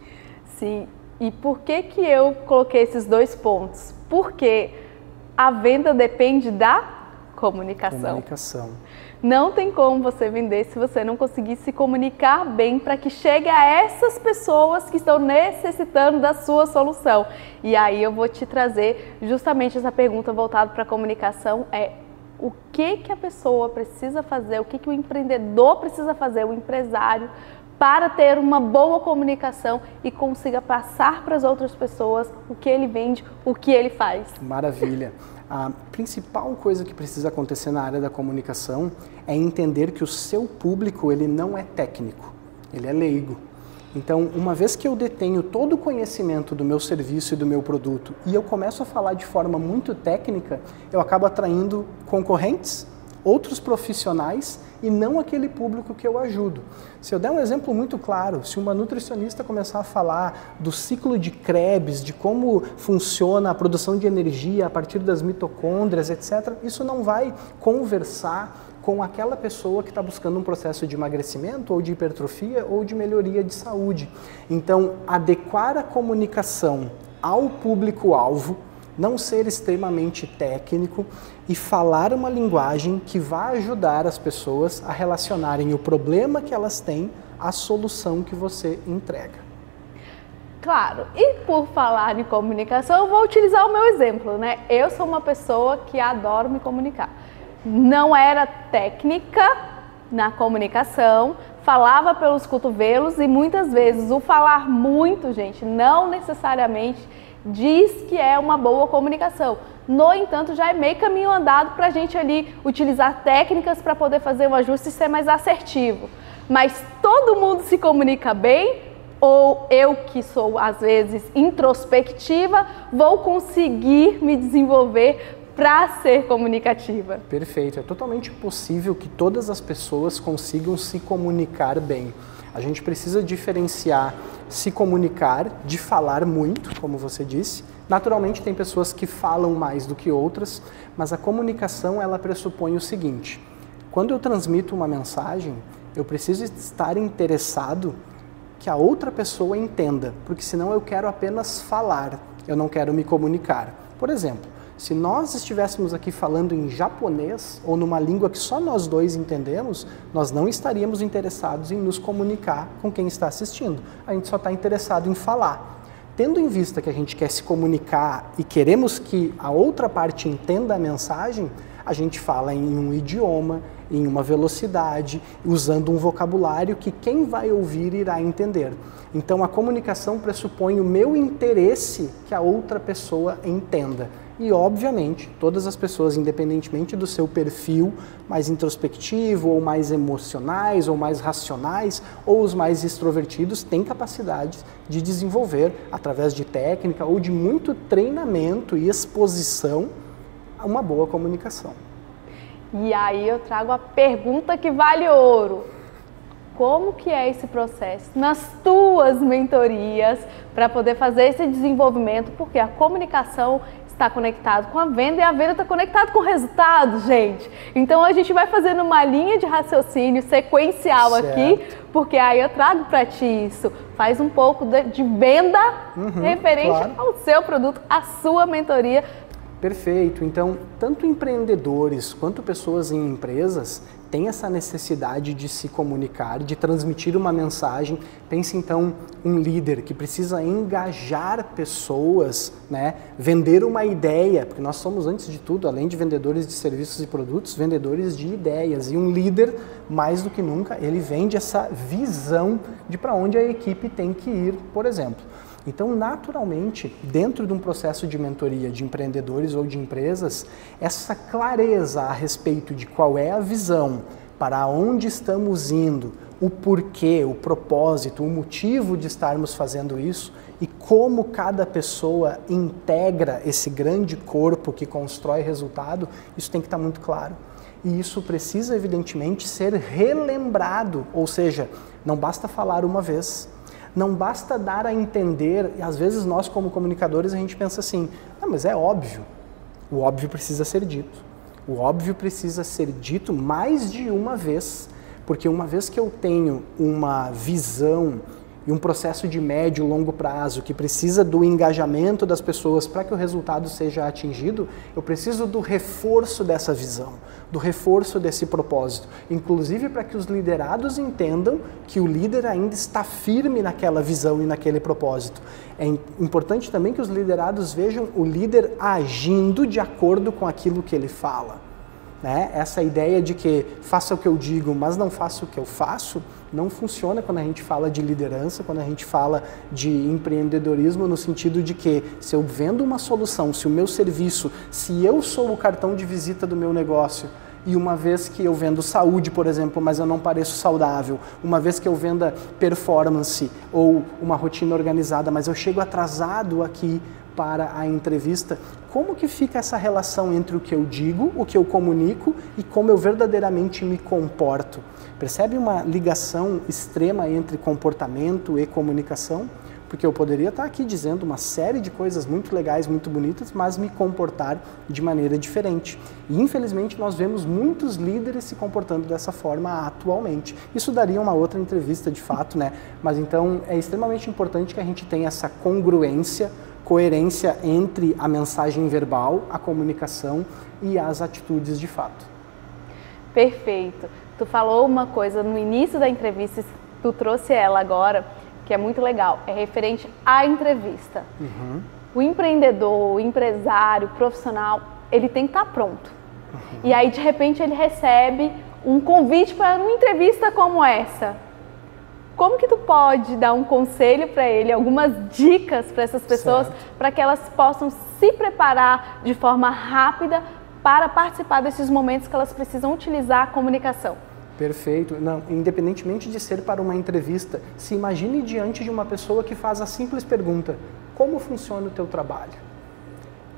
Sim. E por que eu coloquei esses 2 pontos? Porque a venda depende da comunicação. Não tem como você vender se você não conseguir se comunicar bem para que chegue a essas pessoas que estão necessitando da sua solução. E aí eu vou te trazer justamente essa pergunta voltada para a comunicação, o que a pessoa precisa fazer, o que o empreendedor precisa fazer, o empresário, para ter uma boa comunicação e consiga passar para as outras pessoas o que ele vende, o que ele faz. Maravilha. A principal coisa que precisa acontecer na área da comunicação é entender que o seu público ele não é técnico, ele é leigo. Então, uma vez que eu detenho todo o conhecimento do meu serviço e do meu produto e eu começo a falar de forma muito técnica, eu acabo atraindo concorrentes, outros profissionais e não aquele público que eu ajudo. Se eu der um exemplo muito claro, se uma nutricionista começar a falar do ciclo de Krebs, de como funciona a produção de energia a partir das mitocôndrias, etc., isso não vai conversar com aquela pessoa que está buscando um processo de emagrecimento ou de hipertrofia ou de melhoria de saúde. Então, adequar a comunicação ao público-alvo, não ser extremamente técnico e falar uma linguagem que vai ajudar as pessoas a relacionarem o problema que elas têm à solução que você entrega. Claro, e por falar em comunicação, eu vou utilizar o meu exemplo, né? Eu sou uma pessoa que adoro me comunicar. Não era técnica na comunicação, falava pelos cotovelos e muitas vezes o falar muito, gente, não necessariamente diz que é uma boa comunicação. No entanto, já é meio caminho andado para a gente ali utilizar técnicas para poder fazer um ajuste e ser mais assertivo. Mas todo mundo se comunica bem, ou eu que sou às vezes introspectiva, vou conseguir me desenvolver para ser comunicativa? Perfeito, é totalmente possível que todas as pessoas consigam se comunicar bem. A gente precisa diferenciar se comunicar de falar muito, como você disse. Naturalmente tem pessoas que falam mais do que outras, mas a comunicação ela pressupõe o seguinte: quando eu transmito uma mensagem, eu preciso estar interessado que a outra pessoa entenda, porque senão eu quero apenas falar, eu não quero me comunicar. Por exemplo, se nós estivéssemos aqui falando em japonês ou numa língua que só nós dois entendemos, nós não estaríamos interessados em nos comunicar com quem está assistindo. A gente só está interessado em falar. Tendo em vista que a gente quer se comunicar e queremos que a outra parte entenda a mensagem, a gente fala em um idioma, em uma velocidade, usando um vocabulário que quem vai ouvir irá entender. Então a comunicação pressupõe o meu interesse que a outra pessoa entenda. E, obviamente, todas as pessoas, independentemente do seu perfil mais introspectivo, ou mais emocionais, ou mais racionais, ou os mais extrovertidos, têm capacidade de desenvolver, através de técnica ou de muito treinamento e exposição, uma boa comunicação. E aí eu trago a pergunta que vale ouro. Como que é esse processo nas tuas mentorias para poder fazer esse desenvolvimento? Porque a comunicação está conectada com a venda e a venda está conectada com o resultado, gente. Então a gente vai fazendo uma linha de raciocínio sequencial aqui, porque aí eu trago para ti isso. Faz um pouco de venda referente ao seu produto, à sua mentoria. Perfeito. Então, tanto empreendedores quanto pessoas em empresas têm essa necessidade de se comunicar, de transmitir uma mensagem. Pense então um líder que precisa engajar pessoas, né? Vender uma ideia, porque nós somos, antes de tudo, além de vendedores de serviços e produtos, vendedores de ideias. E um líder, mais do que nunca, ele vende essa visão de para onde a equipe tem que ir, por exemplo. Então, naturalmente, dentro de um processo de mentoria de empreendedores ou de empresas, essa clareza a respeito de qual é a visão, para onde estamos indo, o porquê, o propósito, o motivo de estarmos fazendo isso e como cada pessoa integra esse grande corpo que constrói resultado, isso tem que estar muito claro. E isso precisa, evidentemente, ser relembrado, ou seja, não basta falar uma vez. Não basta dar a entender, e às vezes nós como comunicadores a gente pensa assim, mas é óbvio. O óbvio precisa ser dito. O óbvio precisa ser dito mais de uma vez, porque uma vez que eu tenho uma visão e um processo de médio e longo prazo que precisa do engajamento das pessoas para que o resultado seja atingido, eu preciso do reforço dessa visão, do reforço desse propósito, inclusive para que os liderados entendam que o líder ainda está firme naquela visão e naquele propósito. É importante também que os liderados vejam o líder agindo de acordo com aquilo que ele fala. Né? Essa ideia de que faça o que eu digo, mas não faça o que eu faço, não funciona quando a gente fala de liderança, quando a gente fala de empreendedorismo, no sentido de que se eu vendo uma solução, se o meu serviço, se eu sou o cartão de visita do meu negócio, e uma vez que eu vendo saúde, por exemplo, mas eu não pareço saudável, uma vez que eu venda performance ou uma rotina organizada, mas eu chego atrasado aqui para a entrevista, como que fica essa relação entre o que eu digo, o que eu comunico e como eu verdadeiramente me comporto? Percebe uma ligação extrema entre comportamento e comunicação? Porque eu poderia estar aqui dizendo uma série de coisas muito legais, muito bonitas, mas me comportar de maneira diferente. E infelizmente nós vemos muitos líderes se comportando dessa forma atualmente. Isso daria uma outra entrevista de fato, né? Mas então é extremamente importante que a gente tenha essa congruência, coerência entre a mensagem verbal, a comunicação e as atitudes de fato. Perfeito. Tu falou uma coisa no início da entrevista, tu trouxe ela agora, que é muito legal, é referente à entrevista. O empreendedor, o empresário, o profissional, ele tem que estar pronto. E aí, de repente, ele recebe um convite para uma entrevista como essa. Como que tu pode dar um conselho para ele, algumas dicas para essas pessoas, para que elas possam se preparar de forma rápida para participar desses momentos que elas precisam utilizar a comunicação? Perfeito. Não, independentemente de ser para uma entrevista, se imagine diante de uma pessoa que faz a simples pergunta: como funciona o teu trabalho?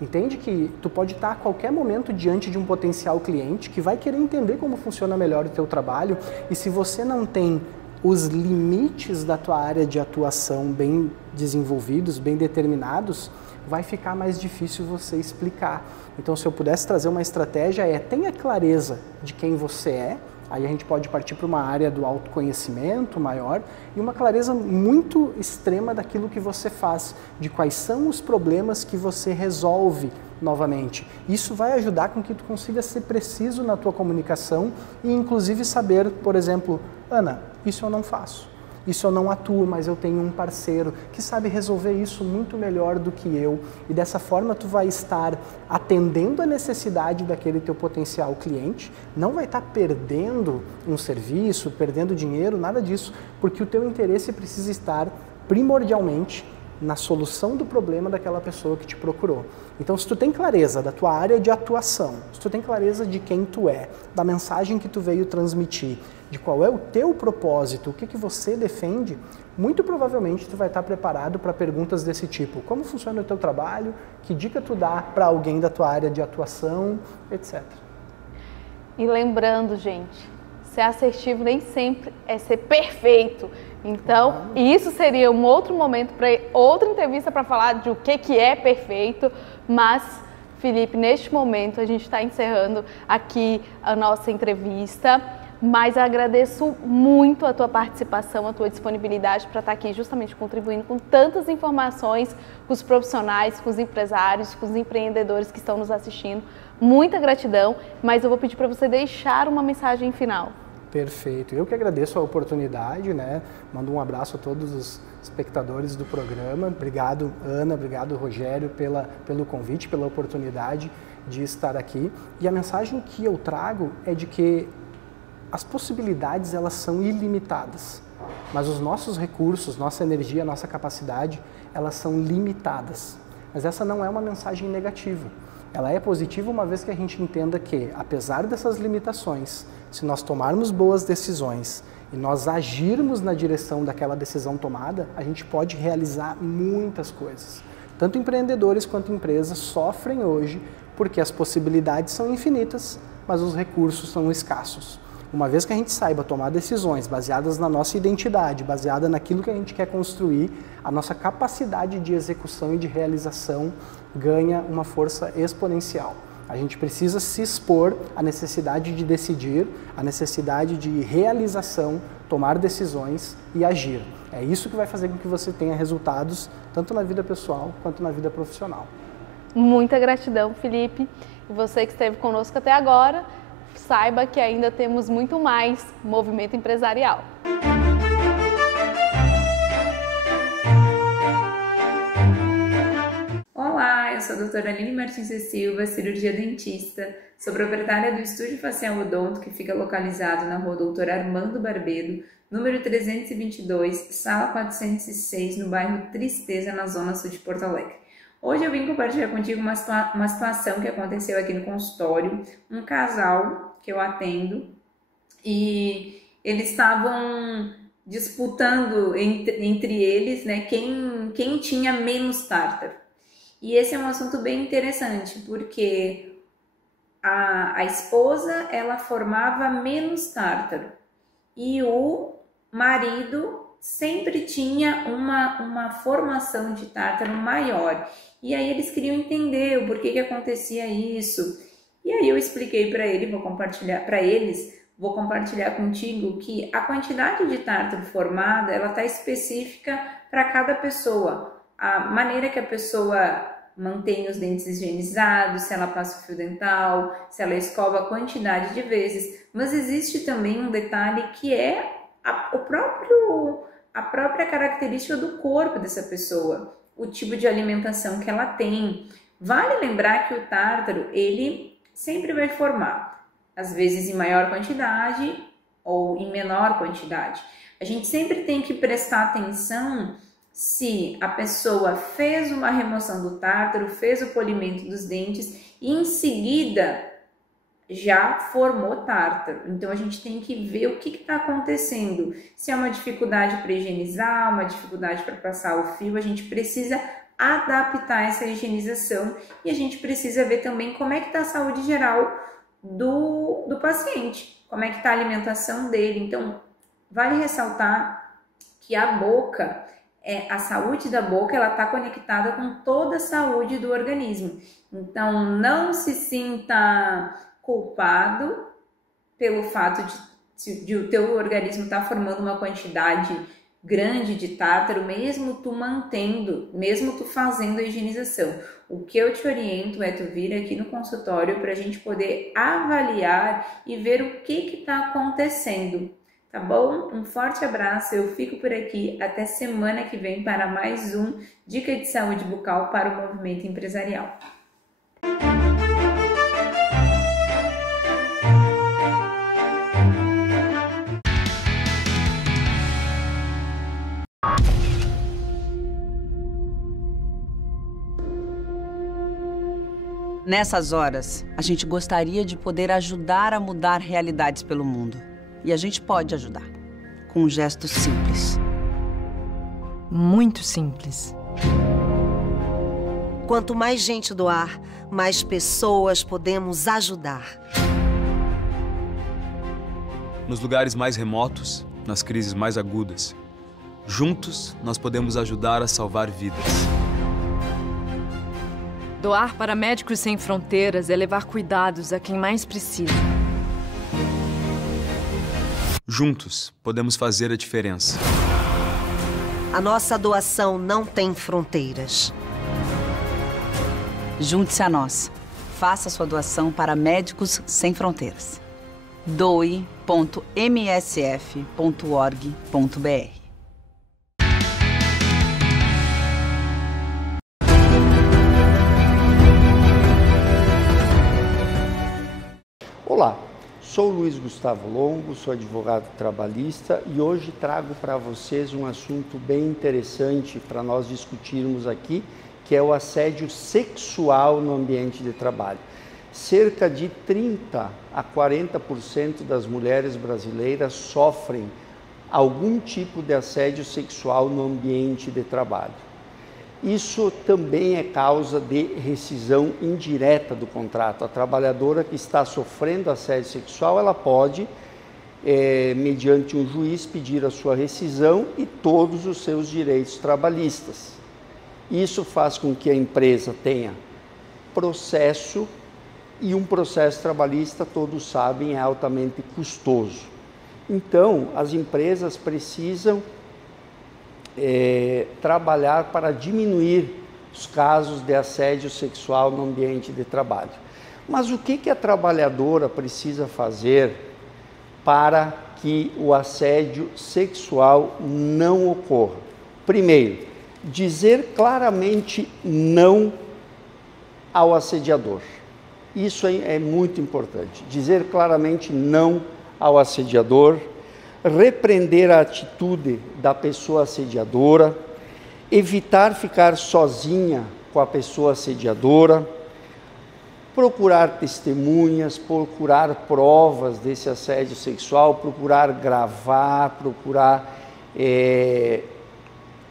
Entende que tu pode estar a qualquer momento diante de um potencial cliente que vai querer entender como funciona melhor o teu trabalho, e se você não tem os limites da tua área de atuação bem desenvolvidos, bem determinados, vai ficar mais difícil você explicar. Então, se eu pudesse trazer uma estratégia, tenha clareza de quem você é. Aí a gente pode partir para uma área do autoconhecimento maior e uma clareza muito extrema daquilo que você faz, de quais são os problemas que você resolve novamente. Isso vai ajudar com que tu consiga ser preciso na tua comunicação e inclusive saber, por exemplo, Ana, isso eu não faço. Isso eu não atuo, mas eu tenho um parceiro que sabe resolver isso muito melhor do que eu. E dessa forma tu vai estar atendendo a necessidade daquele teu potencial cliente, não vai estar perdendo um serviço, perdendo dinheiro, nada disso, porque o teu interesse precisa estar primordialmente na solução do problema daquela pessoa que te procurou. Então, se tu tem clareza da tua área de atuação, se tu tem clareza de quem tu é, da mensagem que tu veio transmitir, de qual é o teu propósito, o que você defende, muito provavelmente tu vai estar preparado para perguntas desse tipo. Como funciona o teu trabalho? Que dica tu dá para alguém da tua área de atuação, etc. E lembrando, gente, ser assertivo nem sempre é ser perfeito. Então, isso seria um outro momento para outra entrevista para falar de o que é perfeito, mas, Felipe, neste momento a gente está encerrando aqui a nossa entrevista, mas agradeço muito a tua participação, a tua disponibilidade para estar aqui justamente contribuindo com tantas informações com os profissionais, com os empresários, com os empreendedores que estão nos assistindo. Muita gratidão, mas eu vou pedir para você deixar uma mensagem final. Perfeito. Eu que agradeço a oportunidade, né? Mando um abraço a todos os espectadores do programa. Obrigado, Ana, obrigado, Rogério, pelo convite, pela oportunidade de estar aqui. E a mensagem que eu trago é de que as possibilidades, elas são ilimitadas, mas os nossos recursos, nossa energia, nossa capacidade, elas são limitadas. Mas essa não é uma mensagem negativa. Ela é positiva uma vez que a gente entenda que, apesar dessas limitações, se nós tomarmos boas decisões e nós agirmos na direção daquela decisão tomada, a gente pode realizar muitas coisas. Tanto empreendedores quanto empresas sofrem hoje porque as possibilidades são infinitas, mas os recursos são escassos. Uma vez que a gente saiba tomar decisões baseadas na nossa identidade, baseada naquilo que a gente quer construir, a nossa capacidade de execução e de realização ganha uma força exponencial. A gente precisa se expor à necessidade de decidir, à necessidade de realização, tomar decisões e agir. É isso que vai fazer com que você tenha resultados, tanto na vida pessoal quanto na vida profissional. Muita gratidão, Felipe. E você que esteve conosco até agora, saiba que ainda temos muito mais movimento empresarial. Olá, eu sou a doutora Aline Martins e Silva, cirurgia dentista, sou proprietária do Estúdio Facial Odonto, que fica localizado na rua Doutor Armando Barbedo, número 322, sala 406, no bairro Tristeza, na zona sul de Porto Alegre. Hoje eu vim compartilhar contigo uma situação que aconteceu aqui no consultório, um casal que eu atendo, e eles estavam disputando entre eles, né, quem tinha menos tártaro. E esse é um assunto bem interessante, porque a esposa, ela formava menos tártaro e o marido sempre tinha uma formação de tártaro maior. E aí eles queriam entender o porquê que acontecia isso. E aí eu expliquei para ele, vou compartilhar contigo que a quantidade de tártaro formada, ela está específica para cada pessoa. A maneira que a pessoa mantém os dentes higienizados, se ela passa o fio dental, se ela escova a quantidade de vezes. Mas existe também um detalhe que é a própria característica do corpo dessa pessoa, o tipo de alimentação que ela tem. Vale lembrar que o tártaro, ele sempre vai formar, às vezes em maior quantidade ou em menor quantidade. A gente sempre tem que prestar atenção se a pessoa fez uma remoção do tártaro, fez o polimento dos dentes e em seguida já formou tártaro. Então a gente tem que ver o que está acontecendo. Se é uma dificuldade para higienizar, uma dificuldade para passar o fio, a gente precisa adaptar essa higienização e a gente precisa ver também como é que está a saúde geral do paciente, como é que está a alimentação dele. Então vale ressaltar que a boca, a saúde da boca, ela está conectada com toda a saúde do organismo. Então não se sinta culpado pelo fato de o teu organismo estar formando uma quantidade grande de tártaro, mesmo tu fazendo a higienização. O que eu te oriento é tu vir aqui no consultório para a gente poder avaliar e ver o que está acontecendo, tá bom? Um forte abraço, eu fico por aqui, até semana que vem para mais um Dica de Saúde Bucal para o Movimento Empresarial. Nessas horas, a gente gostaria de poder ajudar a mudar realidades pelo mundo. E a gente pode ajudar, com um gesto simples. Muito simples. Quanto mais gente doar, mais pessoas podemos ajudar. Nos lugares mais remotos, nas crises mais agudas, juntos nós podemos ajudar a salvar vidas. Doar para Médicos Sem Fronteiras é levar cuidados a quem mais precisa. Juntos podemos fazer a diferença. A nossa doação não tem fronteiras. Junte-se a nós. Faça sua doação para Médicos Sem Fronteiras. doe.msf.org.br. Olá, sou Luiz Gustavo Longo, sou advogado trabalhista e hoje trago para vocês um assunto bem interessante para nós discutirmos aqui, que é o assédio sexual no ambiente de trabalho. Cerca de 30 a 40% das mulheres brasileiras sofrem algum tipo de assédio sexual no ambiente de trabalho. Isso também é causa de rescisão indireta do contrato. A trabalhadora que está sofrendo assédio sexual, ela pode, mediante um juiz, pedir a sua rescisão e todos os seus direitos trabalhistas. Isso faz com que a empresa tenha processo, e um processo trabalhista, todos sabem, é altamente custoso. Então, as empresas precisam trabalhar para diminuir os casos de assédio sexual no ambiente de trabalho. Mas o que a trabalhadora precisa fazer para que o assédio sexual não ocorra? Primeiro, dizer claramente não ao assediador. Isso é muito importante. Dizer claramente não ao assediador, repreender a atitude da pessoa assediadora, evitar ficar sozinha com a pessoa assediadora, procurar testemunhas, procurar provas desse assédio sexual, procurar gravar, procurar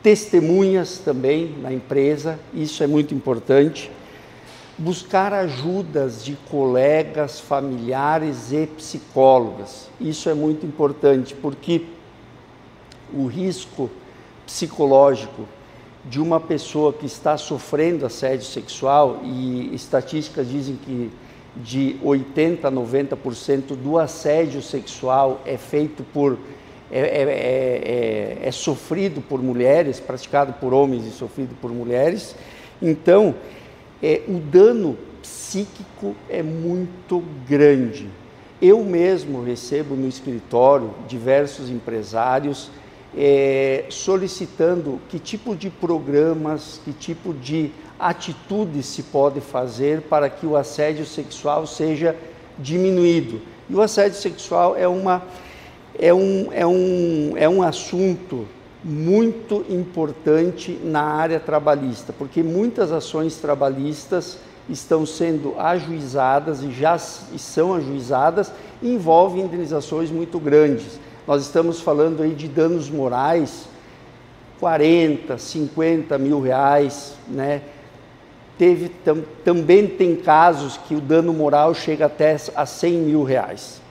testemunhas também na empresa, isso é muito importante. Buscar ajudas de colegas, familiares e psicólogas. Isso é muito importante, porque o risco psicológico de uma pessoa que está sofrendo assédio sexual, e estatísticas dizem que de 80% a 90% do assédio sexual é feito por é sofrido por mulheres, praticado por homens e sofrido por mulheres. Então, o dano psíquico é muito grande. Eu mesmo recebo no escritório diversos empresários solicitando que tipo de programas, que tipo de atitudes se pode fazer para que o assédio sexual seja diminuído. E o assédio sexual é um assunto muito importante na área trabalhista, porque muitas ações trabalhistas estão sendo ajuizadas e já são ajuizadas e envolvem indenizações muito grandes. Nós estamos falando aí de danos morais, 40, 50 mil reais, né? Também tem casos que o dano moral chega até a 100 mil reais.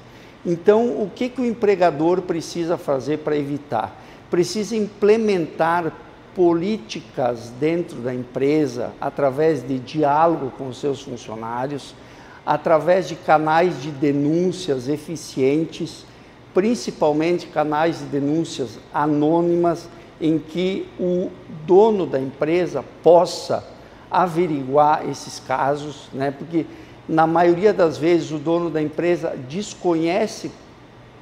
Então, o que o empregador precisa fazer para evitar? Precisa implementar políticas dentro da empresa através de diálogo com os seus funcionários, através de canais de denúncias eficientes, principalmente canais de denúncias anônimas, em que o dono da empresa possa averiguar esses casos, né? Porque na maioria das vezes o dono da empresa desconhece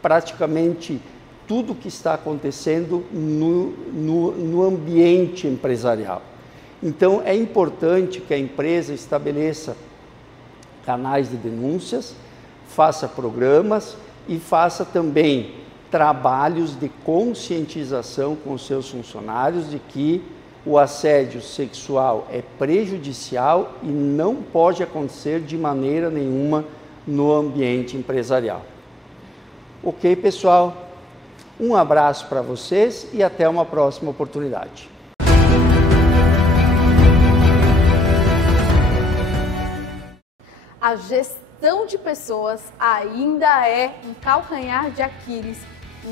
praticamente tudo o que está acontecendo no ambiente empresarial. Então, é importante que a empresa estabeleça canais de denúncias, faça programas e faça também trabalhos de conscientização com os seus funcionários de que O assédio sexual é prejudicial e não pode acontecer de maneira nenhuma no ambiente empresarial. Ok, pessoal? Um abraço para vocês e até uma próxima oportunidade. A gestão de pessoas ainda é um calcanhar de Aquiles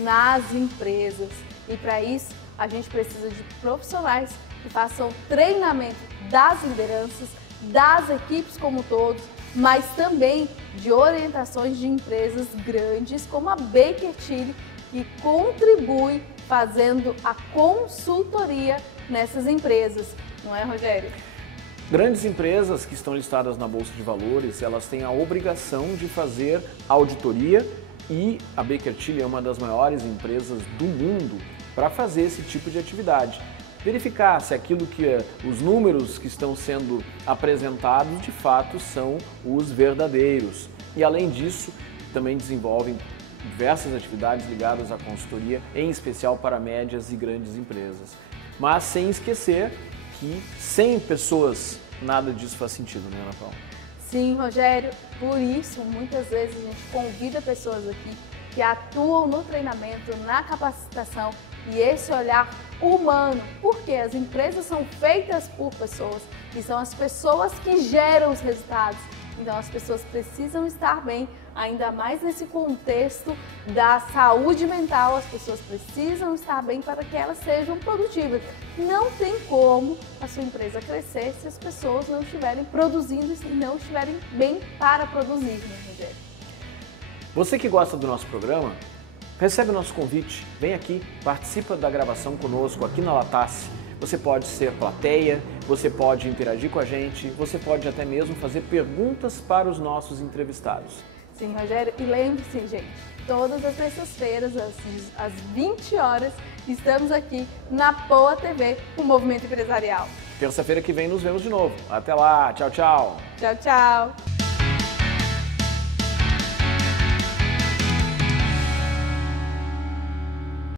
nas empresas. E para isso, a gente precisa de profissionais que façam treinamento das lideranças, das equipes como todos, mas também de orientações de empresas grandes como a Baker Tilly, que contribui fazendo a consultoria nessas empresas. Não é, Rogério? Grandes empresas que estão listadas na Bolsa de Valores, elas têm a obrigação de fazer auditoria e a Baker Tilly é uma das maiores empresas do mundo para fazer esse tipo de atividade. Verificar se aquilo que os números que estão sendo apresentados de fato são os verdadeiros. E além disso, também desenvolvem diversas atividades ligadas à consultoria, em especial para médias e grandes empresas. Mas sem esquecer que sem pessoas nada disso faz sentido, né, Ana Paula? Sim, Rogério, por isso muitas vezes a gente convida pessoas aqui que atuam no treinamento, na capacitação e esse olhar humano, porque as empresas são feitas por pessoas e são as pessoas que geram os resultados. Então as pessoas precisam estar bem, ainda mais nesse contexto da saúde mental, as pessoas precisam estar bem para que elas sejam produtivas. Não tem como a sua empresa crescer se as pessoas não estiverem produzindo e não estiverem bem para produzir, né, Rogério? Você que gosta do nosso programa, recebe o nosso convite, vem aqui, participa da gravação conosco aqui na Latace. Você pode ser plateia, você pode interagir com a gente, você pode até mesmo fazer perguntas para os nossos entrevistados. Sim, Rogério, e lembre-se, gente, todas as terças-feiras, às 20 horas, estamos aqui na Poa TV, o Movimento Empresarial. Terça-feira que vem nos vemos de novo. Até lá, tchau, tchau. Tchau, tchau.